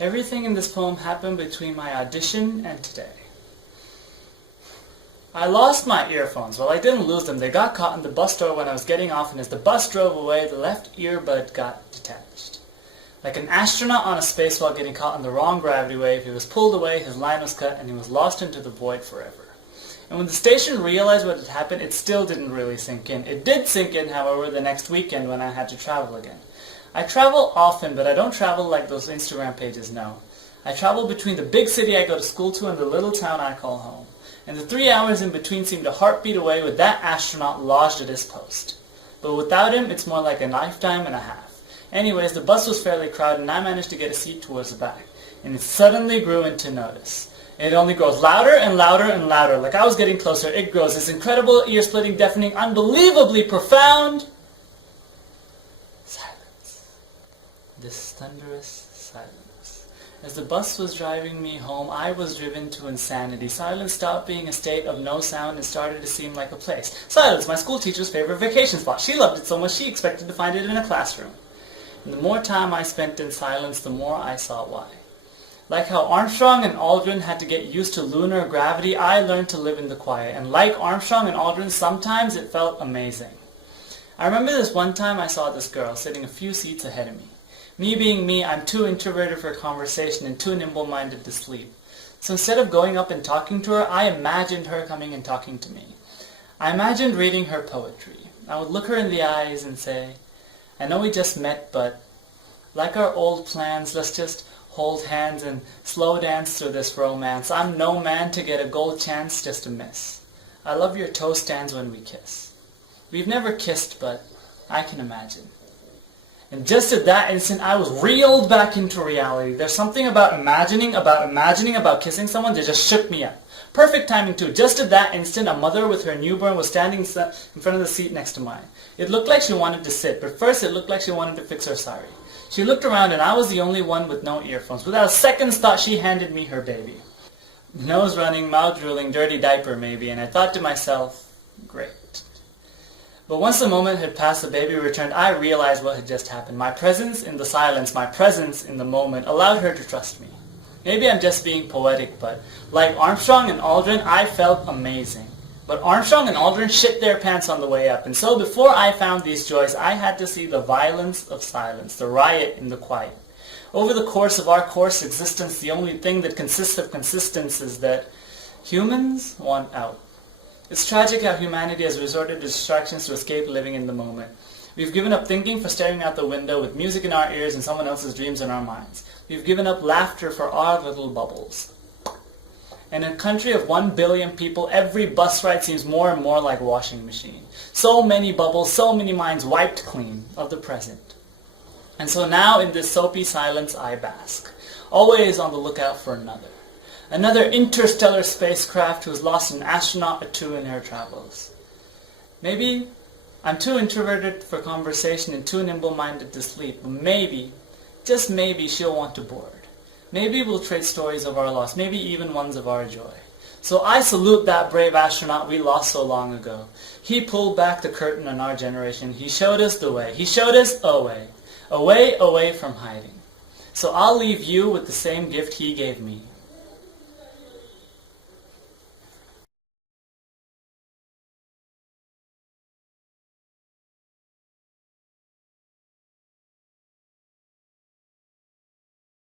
Everything in this poem happened between my audition and today. I lost my earphones. Well, I didn't lose them. They got caught in the bus door when I was getting off, and as the bus drove away, the left earbud got detached. Like an astronaut on a spacewalk getting caught in the wrong gravity wave, he was pulled away, his line was cut, and he was lost into the void forever. And when the station realized what had happened, it still didn't really sink in. It did sink in, however, the next weekend when I had to travel again. I travel often, but I don't travel like those Instagram pages know. I travel between the big city I go to school to and the little town I call home. And the 3 hours in between seem to heartbeat away with that astronaut lodged at his post. But without him, it's more like a lifetime and a half. Anyways, the bus was fairly crowded and I managed to get a seat towards the back. And it suddenly grew into notice. And it only grows louder and louder and louder. Like I was getting closer, it grows. This incredible, ear-splitting, deafening, unbelievably profound silence. This thunderous silence. As the bus was driving me home, I was driven to insanity. Silence stopped being a state of no sound and started to seem like a place. Silence, my school teacher's favorite vacation spot. She loved it so much she expected to find it in a classroom. And the more time I spent in silence, the more I saw why. Like how Armstrong and Aldrin had to get used to lunar gravity, I learned to live in the quiet. And like Armstrong and Aldrin, sometimes it felt amazing. I remember this one time I saw this girl sitting a few seats ahead of me. Me being me, I'm too introverted for conversation and too nimble-minded to sleep. So instead of going up and talking to her, I imagined her coming and talking to me. I imagined reading her poetry. I would look her in the eyes and say, I know we just met, but like our old plans, let's just hold hands and slow dance through this romance. I'm no man to get a gold chance just to miss. I love your toe stands when we kiss. We've never kissed, but I can imagine. And just at that instant, I was reeled back into reality. There's something about imagining about kissing someone that just shook me up. Perfect timing too. Just at that instant, a mother with her newborn was standing in front of the seat next to mine. It looked like she wanted to sit, but first it looked like she wanted to fix her sari. She looked around and I was the only one with no earphones. Without a second's thought, she handed me her baby. Nose running, mouth drooling, dirty diaper maybe, and I thought to myself, great. But once the moment had passed, the baby returned, I realized what had just happened. My presence in the silence, my presence in the moment allowed her to trust me. Maybe I'm just being poetic, but like Armstrong and Aldrin, I felt amazing. But Armstrong and Aldrin shit their pants on the way up, and so before I found these joys, I had to see the violence of silence, the riot in the quiet. Over the course of our coarse existence, the only thing that consists of consistence is that humans want out. It's tragic how humanity has resorted to distractions to escape living in the moment. We've given up thinking for staring out the window with music in our ears and someone else's dreams in our minds. We've given up laughter for our little bubbles. In a country of 1 billion people, every bus ride seems more and more like a washing machine. So many bubbles, so many minds wiped clean of the present. And so now in this soapy silence I bask, always on the lookout for another. Another interstellar spacecraft who has lost an astronaut or two in her travels. Maybe I'm too introverted for conversation and too nimble-minded to sleep, but maybe, just maybe, she'll want to board. Maybe we'll trade stories of our loss, maybe even ones of our joy. So I salute that brave astronaut we lost so long ago. He pulled back the curtain on our generation. He showed us the way. He showed us a way. A way away from hiding. So I'll leave you with the same gift he gave me.